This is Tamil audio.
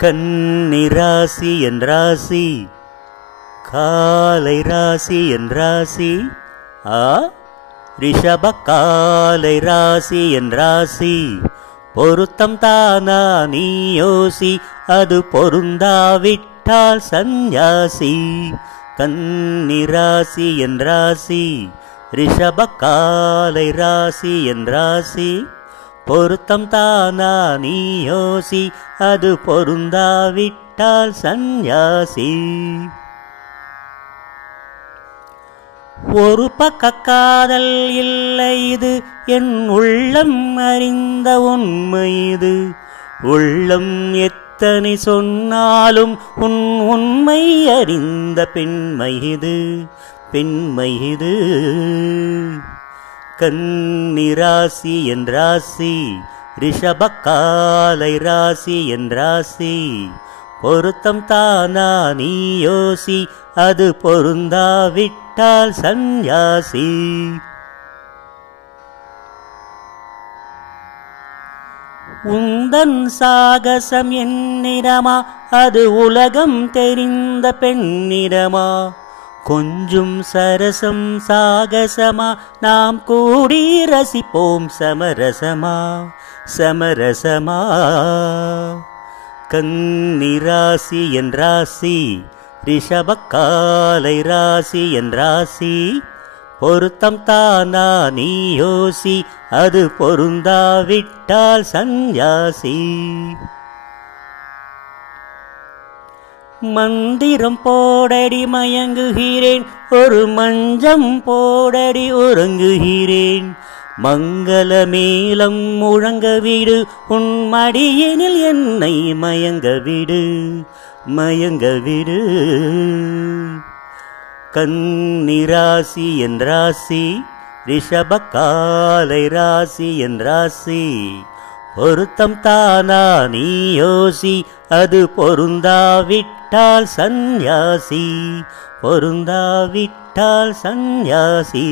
கன்னி ராசி என் ராசி, காலை ராசி என் ராசி, ரிஷப காலை ராசி என் ராசி. பொருத்தம் தானா நீ யோசி, அது பொருந்தாவிட்டால் சந்நியாசி. கன்னி ராசி என் ராசி, ரிஷப காலை ராசி என் ராசி. பொருத்தம் தானா நீ யோசி, அது பொருந்தாவிட்டால் சந்நியாசி. ஒரு பக்க காதல் இல்லை இது, என் உள்ளம் அறிந்த உண்மை இது. உள்ளம் எத்தனை சொன்னாலும் உன் உண்மை அறிந்த பெண்மை இது, பெண்மை இது. கன்னி ராசி என் ராசி, ரிஷப காலை ராசி என் ராசி. பொருத்தம் தானா நீ யோசி, அது பொருந்தாவிட்டால் சந்நியாசி. உந்தன் சாகசம் என்னிடமா, அது உலகம் தெரிந்த பெண்ணிடமா. கொஞ்சம் சரசம் சாகசமா, நாம் கூடி ரசிப்போம் சமரசமா, சமரசமா. கன்னி ராசி என் ராசி, ரிஷப காலை ராசி என் ராசி. பொருத்தம் தானா நீ யோசி, அது பொருந்தாவிட்டால் சந்நியாசி. மந்திரம் போடடி மயங்குகிறேன், ஒரு மஞ்சம் போடடி உறங்குகிறேன். மங்கள மேளம் முழங்க விடு, உன் மடியினில் என்னை மயங்க விடு, மயங்க விடு. கன்னி ராசி என் ராசி, ரிஷப காலை ராசி என் ராசி. பொருத்தம் தானா நீ யோசி, அது பொருந்தாவிட்டால் சந்நியாசி, பொருந்தாவிட்டால் சந்நியாசி.